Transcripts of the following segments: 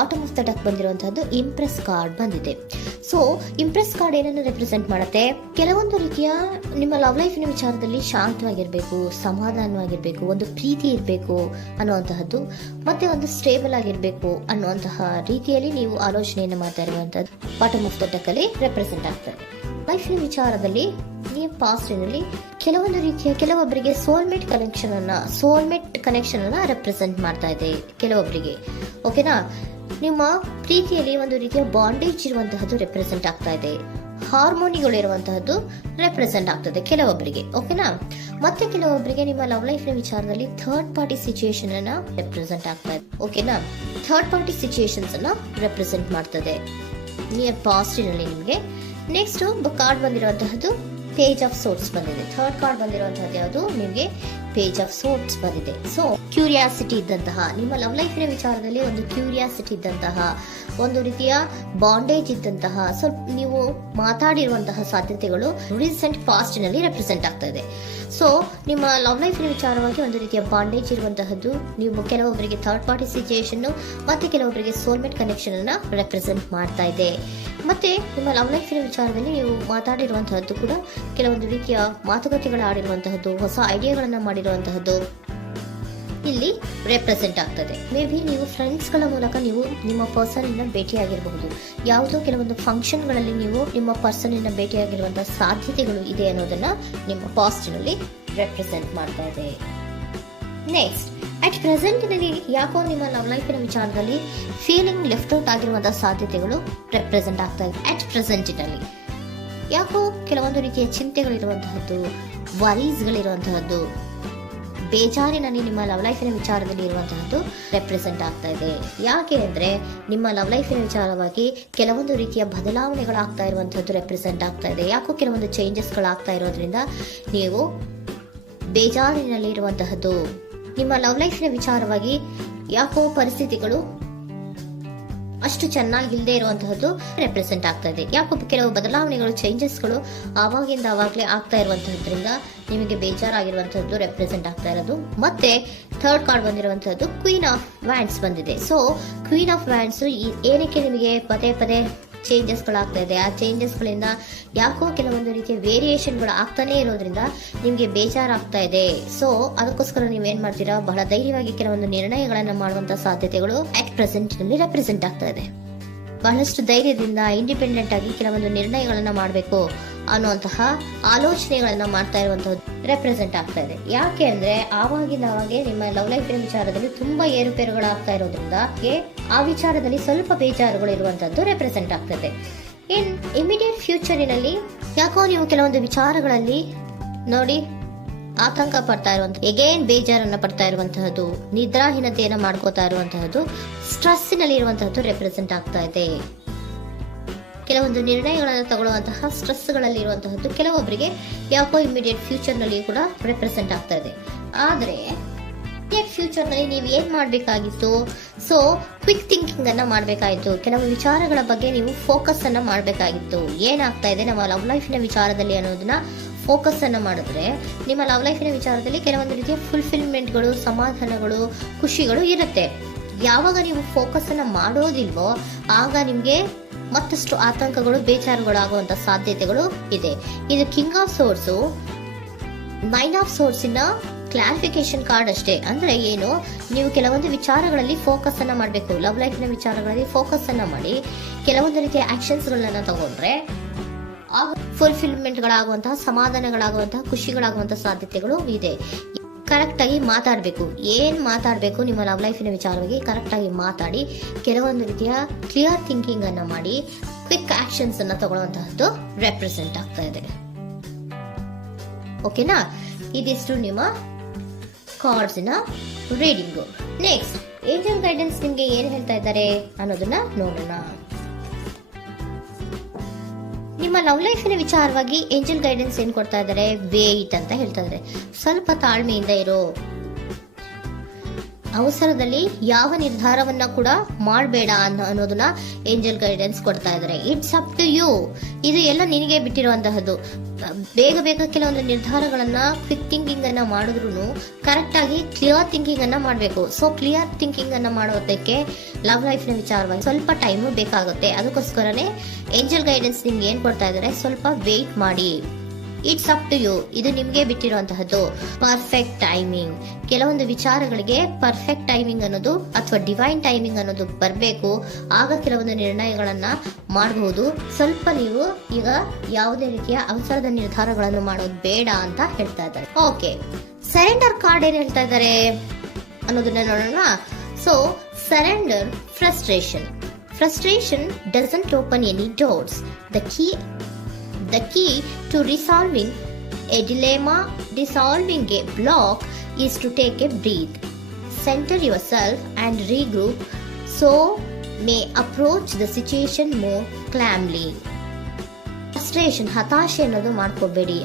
Bottom of the deck ಬಂದಿರುವಂತಹದ್ದು empress card ಬಂದಿದೆ. So empress card ಏನನ್ನು ರೆಪ್ರೆಸೆಂಟ್ ಮಾಡುತ್ತೆ? ಕೆಲವೊಂದು ರೀತಿಯ ನಿಮ್ಮ ಲವ್ ಲೈಫಿನ ವಿಚಾರದಲ್ಲಿ ಶಾಂತವಾಗಿರ್ಬೇಕು, ಸಮಾಧಾನವಾಗಿರ್ಬೇಕು, ಒಂದು ಪ್ರೀತಿ ಇರಬೇಕು ಅನ್ನುವಂತಹದ್ದು, ಮತ್ತೆ ಒಂದು ಸ್ಟೇಬಲ್ ಆಗಿರ್ಬೇಕು ಅನ್ನುವಂತಹ ರೀತಿಯಲ್ಲಿ ನೀವು ಆಲೋಚನೆಯನ್ನು ಮಾಡ್ತಾ ಇರುವಂತಹದ್ದು ಬಾಟಮ್ ಆಫ್ ದ ಡೆಕ್ ಅಲ್ಲಿ ರೆಪ್ರೆಸೆಂಟ್ ಆಗ್ತದೆ. ಲೈಫಿನ ವಿಚಾರದಲ್ಲಿ ನೀವು ಪಾಸ್ಟಿನಲ್ಲಿ ಕೆಲವೊಂದು ರೀತಿಯ ಕೆಲವೊಬ್ಬರಿಗೆ ಸೋಲ್ಮೇಟ್ ಕನೆಕ್ಷನ್ ಅನ್ನ ರೆಪ್ರೆಸೆಂಟ್ ಮಾಡ್ತಾ ಇದೆ ಕೆಲವೊಬ್ಬರಿಗೆ. ಓಕೆನಾ? ನಿಮ್ಮ ಪ್ರೀತಿಯಲ್ಲಿ ಒಂದು ರೀತಿಯ ಬಾಂಡೇಜ್ ಇರುವಂತಹದ್ದು ರೆಪ್ರೆಸೆಂಟ್ ಆಗ್ತಾ ಇದೆ. ಹಾರ್ಮೋನಿಗಳು ಇರುವಂತಹದ್ದು ರೆಪ್ರೆಸೆಂಟ್ ಆಗ್ತದೆ ಕೆಲವೊಬ್ಬರಿಗೆ. ಓಕೆನಾ? ಮತ್ತೆ ಕೆಲವೊಬ್ಬರಿಗೆ ನಿಮ್ಮ ಲವ್ ಲೈಫ್ ನ ವಿಚಾರದಲ್ಲಿ ಥರ್ಡ್ ಪಾರ್ಟಿ ಸಿಚುಯೇಷನ್ ಅನ್ನ ರೆಪ್ರೆಸೆಂಟ್ ಆಗ್ತಾ ಇದೆ. ಓಕೆನಾ? ಥರ್ಡ್ ಪಾರ್ಟಿ ಸಿಚುಯೇಷನ್ಸ್ ಅನ್ನ ರೆಪ್ರೆಸೆಂಟ್ ಮಾಡ್ತದೆ ನಿಯರ್ ಪಾಸ್ಟಿನಲ್ಲಿ ನಿಮಗೆ. ನೆಕ್ಸ್ಟ್ ಕಾರ್ಡ್ ಬಂದಿರುವಂತಹದ್ದು ಪೇಜ್ ಆಫ್ ಸೋರ್ಟ್ಸ್ ಬಂದಿದೆ. ಥರ್ಡ್ ಕಾರ್ಡ್ ಬಂದಿರುವಂತಹದ್ದು ಯಾವುದು? ನಿಮಗೆ ಪೇಜ್ ಆಫ್ ಸೋರ್ಟ್ಸ್ ಬಂದಿದೆ. ಸೊ ಕ್ಯೂರಿಯಾಸಿಟಿ ಇದ್ದಂತಹ, ನಿಮ್ಮ ಲವ್ ಲೈಫಿನ ವಿಚಾರದಲ್ಲಿ ಒಂದು ಕ್ಯೂರಿಯಾಸಿಟಿ ಇದ್ದಂತಹ, ಒಂದು ರೀತಿಯ ಬಾಂಡೇಜ್ ಇದ್ದಂತಹ, ಸ್ವಲ್ಪ ನೀವು ಮಾತಾಡಿರುವಂತಹ ಸಾಧ್ಯತೆಗಳು ರೀಸೆಂಟ್ ಪಾಸ್ಟ್ ನಲ್ಲಿ ರೆಪ್ರೆಸೆಂಟ್ ಆಗ್ತಾ ಇದೆ. ಸೊ ನಿಮ್ಮ ಲವ್ ಲೈಫಿನ ವಿಚಾರವಾಗಿ ಒಂದು ರೀತಿಯ ಬಾಂಡೇಜ್ ಇರುವಂತಹದ್ದು, ನೀವು ಕೆಲವೊಬ್ಬರಿಗೆ ಥರ್ಡ್ ಪಾರ್ಟಿ ಸಿಚುಯೇಷನ್ ಮತ್ತೆ ಕೆಲವೊಬ್ಬರಿಗೆ ಸೋಲ್ಮೇಟ್ ಕನೆಕ್ಷನ್ ಅನ್ನ ರೆಪ್ರೆಸೆಂಟ್ ಮಾಡ್ತಾ ಇದೆ. ಮತ್ತೆ ನಿಮ್ಮ ಲವ್ ಲೈಫಿನ ವಿಚಾರದಲ್ಲಿ ನೀವು ಮಾತಾಡಿರುವಂತಹದ್ದು ಕೂಡ ಕೆಲವೊಂದು ರೀತಿಯ ಮಾತುಕತೆಗಳು ಆಡಿರುವಂತಹದ್ದು, ಹೊಸ ಐಡಿಯಾಗಳನ್ನ ಮಾಡಿರುವಂತಹದ್ದು ಇಲ್ಲಿ ರೆಪ್ರೆಸೆಂಟ್ ಆಗ್ತದೆ. ಮೇ ಬಿ ನೀವು ಫ್ರೆಂಡ್ಸ್ಗಳ ಮೂಲಕ ನೀವು ನಿಮ್ಮ ಪರ್ಸನ್ ಅನ್ನ ಭೇಟಿಯಾಗಿರಬಹುದು. ಯಾವುದೋ ಕೆಲವೊಂದು ಫಂಕ್ಷನ್ ಗಳಲ್ಲಿ ನೀವು ನಿಮ್ಮ ಪರ್ಸನ್ ಅನ್ನ ಭೇಟಿಯಾಗಿರುವಂತಹ ಸಾಧ್ಯತೆಗಳು ಇದೆ ಅನ್ನೋದನ್ನ ನಿಮ್ಮ ಪಾಸ್ಟ್ ನಲ್ಲಿ ರೆಪ್ರೆಸೆಂಟ್ ಮಾಡ್ತಾ ಇದೆ. ನೆಕ್ಸ್ಟ್, ಅಟ್ ಪ್ರೆಸೆಂಟ್ ನಲ್ಲಿ ಯಾಕೋ ನಿಮ್ಮ ಲವ್ ಲೈಫಿನ ವಿಚಾರದಲ್ಲಿ ಫೀಲಿಂಗ್ ಲೆಫ್ಟ್ ಔಟ್ ಆಗಿರುವಂತಹ ಸಾಧ್ಯತೆಗಳು ರೆಪ್ರೆಸೆಂಟ್ ಆಗ್ತಾ ಇದೆ. ಅಟ್ ಪ್ರೆಸೆಂಟ್ ನಲ್ಲಿ ಯಾಕೋ ಕೆಲವೊಂದು ರೀತಿಯ ಚಿಂತೆಗಳಿರುವಂತಹದ್ದು, ವರೀಸ್ಗಳಿರುವಂತಹದ್ದು, ಬೇಜಾರಿನಲ್ಲಿ ನಿಮ್ಮ ಲವ್ ಲೈಫಿನ ವಿಚಾರದಲ್ಲಿ ಇರುವಂತಹದ್ದು ರೆಪ್ರೆಸೆಂಟ್ ಆಗ್ತಾ ಇದೆ. ಯಾಕೆ ಅಂದ್ರೆ ನಿಮ್ಮ ಲವ್ ಲೈಫಿನ ವಿಚಾರವಾಗಿ ಕೆಲವೊಂದು ರೀತಿಯ ಬದಲಾವಣೆಗಳಾಗ್ತಾ ಇರುವಂತಹದ್ದು ರೆಪ್ರೆಸೆಂಟ್ ಆಗ್ತಾ ಇದೆ. ಯಾಕೋ ಕೆಲವೊಂದು ಚೇಂಜಸ್ಗಳಾಗ್ತಾ ಇರೋದ್ರಿಂದ ನೀವು ಬೇಜಾರಿನಲ್ಲಿ ಇರುವಂತಹದ್ದು, ನಿಮ್ಮ ಲವ್ ಲೈಫಿನ ವಿಚಾರವಾಗಿ ಯಾಕೋ ಪರಿಸ್ಥಿತಿಗಳು ಅಷ್ಟು ಚೆನ್ನಾಗಿಲ್ಲದೆ ಇರುವಂತಹದ್ದು ರೆಪ್ರೆಸೆಂಟ್ ಆಗ್ತಾ ಇದೆ. ಯಾಕೋ ಕೆಲವು ಬದಲಾವಣೆಗಳು, ಚೇಂಜಸ್ಗಳು ಆವಾಗಿಂದ ಆವಾಗಲೇ ಆಗ್ತಾ ಇರುವಂತಹದ್ರಿಂದ ನಿಮಗೆ ಬೇಜಾರಾಗಿರುವಂತಹದ್ದು ರೆಪ್ರೆಸೆಂಟ್ ಆಗ್ತಾ ಇರೋದು. ಮತ್ತೆ ಥರ್ಡ್ ಕಾರ್ಡ್ ಬಂದಿರುವಂತಹದ್ದು ಕ್ವೀನ್ ಆಫ್ ವ್ಯಾಂಡ್ಸ್ ಬಂದಿದೆ. ಸೊ ಕ್ವೀನ್ ಆಫ್ ವ್ಯಾಂಡ್ಸ್ ಏನಕ್ಕೆ ನಿಮಗೆ ಪದೇ ಪದೇ ಚೇಂಜಸ್ಗಳಾಗ್ತಾ ಇದೆ? ಆ ಚೇಂಜಸ್ಗಳಿಂದ ಯಾಕೋ ಕೆಲವೊಂದು ರೀತಿಯ ವೇರಿಯೇಷನ್ಗಳು ಆಗ್ತಾನೆ ಇರೋದ್ರಿಂದ ನಿಮಗೆ ಬೇಜಾರಾಗ್ತಾ ಇದೆ. ಸೊ ಅದಕ್ಕೋಸ್ಕರ ನೀವೇನ್ ಮಾಡ್ತೀರಾ? ಬಹಳ ಧೈರ್ಯವಾಗಿ ಕೆಲವೊಂದು ನಿರ್ಣಯಗಳನ್ನ ಮಾಡುವಂತಹ ಸಾಧ್ಯತೆಗಳು ಅಟ್ ಪ್ರೆಸೆಂಟ್ ನಲ್ಲಿ ರೆಪ್ರೆಸೆಂಟ್ ಆಗ್ತಾ ಇದೆ. ಬಹಳಷ್ಟು ಧೈರ್ಯದಿಂದ ಇಂಡಿಪೆಂಡೆಂಟ್ ಆಗಿ ಕೆಲವೊಂದು ನಿರ್ಣಯಗಳನ್ನ ಮಾಡಬೇಕು ಅನ್ನುವಂತಹ ಆಲೋಚನೆಗಳನ್ನ ಮಾಡ್ತಾ ಇರುವಂತಹದ್ದು ರೆಪ್ರೆಸೆಂಟ್ ಆಗ್ತಾ ಇದೆ. ಯಾಕೆ ಅಂದ್ರೆ ಆವಾಗಿನ ಅವಾಗೆ ನಿಮ್ಮ ಲವ್ ಲೈಫಿನ ವಿಚಾರದಲ್ಲಿ ತುಂಬಾ ಏರುಪೇರುಗಳಾಗ್ತಾ ಇರೋದ್ರಿಂದ ಆ ವಿಚಾರದಲ್ಲಿ ಸ್ವಲ್ಪ ಬೇಜಾರುಗಳು ಇರುವಂತದ್ದು ರೆಪ್ರೆಸೆಂಟ್ ಆಗ್ತದೆ. ಇನ್ ಇಮಿಡಿಯೇಟ್ ಫ್ಯೂಚರಿನಲ್ಲಿ ಯಾಕೋ ನೀವು ಕೆಲವೊಂದು ವಿಚಾರಗಳಲ್ಲಿ ನೋಡಿ ಆತಂಕ ಪಡ್ತಾ ಇರುವಂತಹ, ಎಗೇನ್ ಬೇಜಾರನ್ನ ಪಡ್ತಾ ಇರುವಂತಹದ್ದು, ನಿದ್ರಾಹೀನತೆಯನ್ನ ಮಾಡ್ಕೋತಾ ಇರುವಂತಹದ್ದು, ಸ್ಟ್ರೆಸ್ಸಿನಲ್ಲಿ ಇರುವಂತಹದ್ದು ರೆಪ್ರೆಸೆಂಟ್ ಆಗ್ತಾ ಇದೆ. ಕೆಲವೊಂದು ನಿರ್ಣಯಗಳನ್ನು ತಗೊಳ್ಳುವಂತಹ ಸ್ಟ್ರೆಸ್ಗಳಲ್ಲಿ ಇರುವಂತಹದ್ದು ಕೆಲವೊಬ್ಬರಿಗೆ ಯಾಕೋ ಇಮಿಡಿಯೇಟ್ ಫ್ಯೂಚರ್ ನಲ್ಲಿ ಕೂಡ ರೆಪ್ರೆಸೆಂಟ್ ಆಗ್ತಾ ಇದೆ. ಆದ್ರೆ ಫ್ಯೂಚರ್ ನಲ್ಲಿ ನೀವು ಏನ್ ಮಾಡ್ಬೇಕಾಗಿತ್ತು? ಸೊ ಕ್ವಿಕ್ ಥಿಂಕಿಂಗ್ ಅನ್ನ ಮಾಡ್ಬೇಕಾಗಿತ್ತು. ಕೆಲವು ವಿಚಾರಗಳ ಬಗ್ಗೆ ನೀವು ಫೋಕಸ್ ಅನ್ನ ಮಾಡ್ಬೇಕಾಗಿತ್ತು. ಏನಾಗ್ತಾ ಇದೆ ನಮ್ಮ ಲವ್ ಲೈಫಿನ ವಿಚಾರದಲ್ಲಿ ಅನ್ನೋದನ್ನ ಫೋಕಸ್ ಅನ್ನ ಮಾಡಿದ್ರೆ ನಿಮ್ಮ ಲವ್ ಲೈಫಿನ ವಿಚಾರದಲ್ಲಿ ಕೆಲವೊಂದು ರೀತಿಯ ಫುಲ್ಫಿಲ್ಮೆಂಟ್ಗಳು, ಸಮಾಧಾನಗಳು, ಖುಷಿಗಳು ಇರುತ್ತೆ. ಯಾವಾಗ ನೀವು ಫೋಕಸ್ ಅನ್ನ ಮಾಡೋದಿಲ್ವೋ ಆಗ ನಿಮ್ಗೆ ಮತ್ತಷ್ಟು ಆತಂಕಗಳು, ಬೇಜಾರುಗಳು ಆಗುವಂತ ಸಾಧ್ಯತೆಗಳು ಇದೆ. ಇದು king of swords, nine of swords ಇನ ಕ್ಲಾರಿಫಿಕೇಶನ್ ಕಾರ್ಡ್ ಅಷ್ಟೇ. ಅಂದ್ರೆ ಏನು? ನೀವು ಕೆಲವೊಂದು ವಿಚಾರಗಳಲ್ಲಿ ಫೋಕಸ್ ಅನ್ನ ಮಾಡಬೇಕು. ಲವ್ ಲೈಫಿನ ವಿಚಾರಗಳಲ್ಲಿ ಫೋಕಸ್ ಅನ್ನ ಮಾಡಿ ಕೆಲವೊಂದು ರೀತಿಯ ಆಕ್ಷನ್ಸ್ ಗಳನ್ನ ತಗೊಂಡ್ರೆ ಫುಲ್ಫಿಲ್ಮೆಂಟ್ಗಳಾಗುವಂತಹ, ಸಮಾಧಾನಗಳಾಗುವಂತಹ, ಖುಷಿಗಳಾಗುವಂತಹ ಸಾಧ್ಯತೆಗಳು ಇದೆ. ಕರೆಕ್ಟ್ ಆಗಿ ಮಾತಾಡಬೇಕು. ಏನ್ ಮಾತಾಡಬೇಕು ನಿಮ್ಮ ಲವ್ ಲೈಫಿನ ವಿಚಾರವಾಗಿ ಕರೆಕ್ಟ್ ಆಗಿ ಮಾತಾಡಿ ಕೆಲವೊಂದು ರೀತಿಯ ಕ್ಲಿಯರ್ ಥಿಂಕಿಂಗ್ ಅನ್ನ ಮಾಡಿ ಕ್ವಿಕ್ ಆಕ್ಷನ್ಸ್ ಅನ್ನ ತಗೊಳ್ಳುವಂತಹದ್ದು ರೆಪ್ರೆಸೆಂಟ್ ಆಗ್ತಾ ಇದೆ. ಓಕೆನಾ? ಇದಿಷ್ಟು ನಿಮ್ಮ ಕಾರ್ಡ್ಸ್ ನ ರೀಡಿಂಗು. ನೆಕ್ಸ್ಟ್, ಏಂಜಲ್ ಗೈಡೆನ್ಸ್ ನಿಮ್ಗೆ ಏನ್ ಹೇಳ್ತಾ ಇದ್ದಾರೆ ಅನ್ನೋದನ್ನ ನೋಡೋಣ. ನಿಮ್ಮ ಲವ್ ಲೈಫಿನ ವಿಚಾರವಾಗಿ ಏಂಜಲ್ ಗೈಡೆನ್ಸ್ ಏನ್ ಕೊಡ್ತಾ ಇದ್ದಾರೆ? ವೇಟ್ ಅಂತ ಹೇಳ್ತಾ ಇದ್ದಾರೆ. ಸ್ವಲ್ಪ ತಾಳ್ಮೆಯಿಂದ ಇರೋ, ಅವಸರದಲ್ಲಿ ಯಾವ ನಿರ್ಧಾರವನ್ನ ಕೂಡ ಮಾಡಬೇಡ ಅನ್ನೋದನ್ನ ಏಂಜಲ್ ಗೈಡೆನ್ಸ್ ಕೊಡ್ತಾ ಇದ್ದಾರೆ. It's up to you. ಇದು ಎಲ್ಲ ನಿನಗೆ ಬಿಟ್ಟಿರುವಂತಹದ್ದು. ಬೇಗ ಬೇಗ ಕೆಲವೊಂದು ನಿರ್ಧಾರಗಳನ್ನ ಕ್ವಿಕ್ ಥಿಂಕಿಂಗ್ ಅನ್ನ ಮಾಡಿದ್ರು ಕರೆಕ್ಟ್ ಆಗಿ ಕ್ಲಿಯರ್ ಥಿಂಕಿಂಗ್ ಅನ್ನ ಮಾಡಬೇಕು. ಸೊ ಕ್ಲಿಯರ್ ಥಿಂಕಿಂಗ್ ಅನ್ನ ಮಾಡೋದಕ್ಕೆ ಲವ್ ಲೈಫ್ ನ ವಿಚಾರವಾಗಿ ಸ್ವಲ್ಪ ಟೈಮು ಬೇಕಾಗುತ್ತೆ. ಅದಕ್ಕೋಸ್ಕರನೇ ಏಂಜಲ್ ಗೈಡೆನ್ಸ್ ನಿಮ್ಗೆ ಏನ್ ಕೊಡ್ತಾ ಇದ್ದಾರೆ, ಸ್ವಲ್ಪ ವೇಟ್ ಮಾಡಿ. It's up to you. ಇದು ನಿಮ್ಗೆ ಬಿಟ್ಟಿರುವಂತಹದ್ದು. Perfect timing. ಕೆಲವೊಂದು ವಿಚಾರಗಳಿಗೆ ಪರ್ಫೆಕ್ಟ್ ಟೈಮಿಂಗ್ ಅನ್ನೋದು ಅಥವಾ ಡಿವೈನ್ ಟೈಮಿಂಗ್ ಅನ್ನೋದು ಬರಬೇಕು. ಆಗ ಕೆಲವೊಂದು ನಿರ್ಣಯಗಳನ್ನ ಮಾಡಬಹುದು. ಸ್ವಲ್ಪ ನೀವು ಈಗ ಯಾವುದೇ ರೀತಿಯ ಅವಸರದ ನಿರ್ಧಾರಗಳನ್ನು ಮಾಡೋದು ಬೇಡ ಅಂತ ಹೇಳ್ತಾ ಇದ್ದಾರೆ. ಓಕೆ, ಸರೆಂಡರ್ ಕಾರ್ಡ್ ಏನ್ ಹೇಳ್ತಾ ಇದ್ದಾರೆ ಅನ್ನೋದನ್ನ ನೋಡೋಣ. So surrender frustration doesn't open any doors. The key to resolving a dilemma, dissolving a block, is to take a breath, center yourself and regroup, so may approach the situation more calmly. Frustration, ಹತಾಶೆ ಅನ್ನೋದು ಮಾಡ್ಕೋಬೇಡಿ.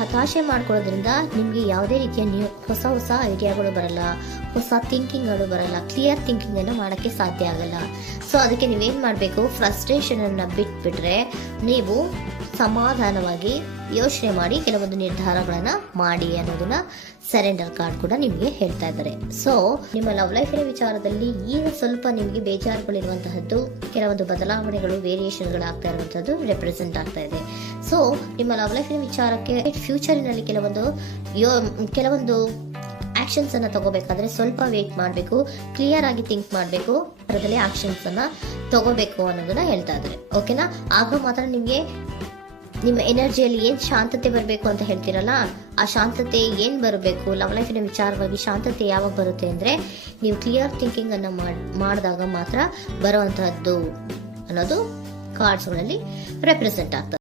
ಹತಾಶೆ ಮಾಡ್ಕೊಳ್ಳೋದ್ರಿಂದ ನಿಮ್ಗೆ ಯಾವುದೇ ರೀತಿಯ ಹೊಸ ಐಡಿಯಾಗಳು ಬರಲ್ಲ, ಹೊಸ ಥಿಂಕಿಂಗ್ಗಳು ಬರಲ್ಲ, ಕ್ಲಿಯರ್ ಥಿಂಕಿಂಗ್ ಅನ್ನು ಮಾಡಕ್ಕೆ ಸಾಧ್ಯ ಆಗಲ್ಲ. ಸೊ ಅದಕ್ಕೆ ನೀವೇನ್ ಮಾಡಬೇಕು, ಫ್ರಸ್ಟ್ರೇಷನ್ ಅನ್ನ ಬಿಟ್ಬಿಟ್ರೆ ನೀವು ಸಮಾಧಾನವಾಗಿ ಯೋಚನೆ ಮಾಡಿ ಕೆಲವೊಂದು ನಿರ್ಧಾರಗಳನ್ನ ಮಾಡಿ ಅನ್ನೋದನ್ನ ಸರೆಂಡರ್ ಕಾರ್ಡ್ ಕೂಡ ನಿಮ್ಗೆ ಹೇಳ್ತಾ ಇದ್ದಾರೆ. ಸೊ ನಿಮ್ಮ ಲವ್ ಲೈಫಿನ ವಿಚಾರದಲ್ಲಿ ಈಗ ಸ್ವಲ್ಪ ನಿಮ್ಗೆ ಬೇಜಾರುಗಳಿರುವಂತಹದ್ದು, ಕೆಲವೊಂದು ಬದಲಾವಣೆಗಳು, ವೇರಿಯೇಷನ್ಗಳು ಆಗ್ತಾ ಇರುವಂತದ್ದು ರೆಪ್ರೆಸೆಂಟ್ ಆಗ್ತಾ ಇದೆ. ಸೊ ನಿಮ್ಮ ಲವ್ ಲೈಫಿನ ವಿಚಾರಕ್ಕೆ ಫ್ಯೂಚರಿನಲ್ಲಿ ಕೆಲವೊಂದು ಆಕ್ಷನ್ಸ್ ಅನ್ನ ತಗೋಬೇಕಾದ್ರೆ ಸ್ವಲ್ಪ ವೇಟ್ ಮಾಡಬೇಕು, ಕ್ಲಿಯರ್ ಆಗಿ ಥಿಂಕ್ ಮಾಡಬೇಕು, ಅದರಲ್ಲಿ ಆಕ್ಷನ್ಸ್ ಅನ್ನ ತಗೋಬೇಕು ಅನ್ನೋದನ್ನ ಹೇಳ್ತಾ ಇದ್ದಾರೆ. ಓಕೆನಾ? ಆಗ ಮಾತ್ರ ನಿಮ್ಗೆ ನಿಮ್ಮ ಎನರ್ಜಿಯಲ್ಲಿ ಏನ್ ಶಾಂತತೆ ಬರಬೇಕು ಅಂತ ಹೇಳ್ತೀರಲ್ಲ, ಆ ಶಾಂತತೆ ಏನ್ ಬರಬೇಕು, ಲವ್ ಲೈಫಿನ ವಿಚಾರವಾಗಿ ಶಾಂತತೆ ಯಾವಾಗ ಬರುತ್ತೆ ಅಂದ್ರೆ ನೀವು ಕ್ಲಿಯರ್ ಥಿಂಕಿಂಗ್ ಅನ್ನ ಮಾಡಿದಾಗ ಮಾತ್ರ ಬರುವಂತಹದ್ದು ಅನ್ನೋದು ಕಾರ್ಡ್ಸ್ ಗಳಲ್ಲಿ ರೆಪ್ರೆಸೆಂಟ್ ಆಗ್ತದೆ.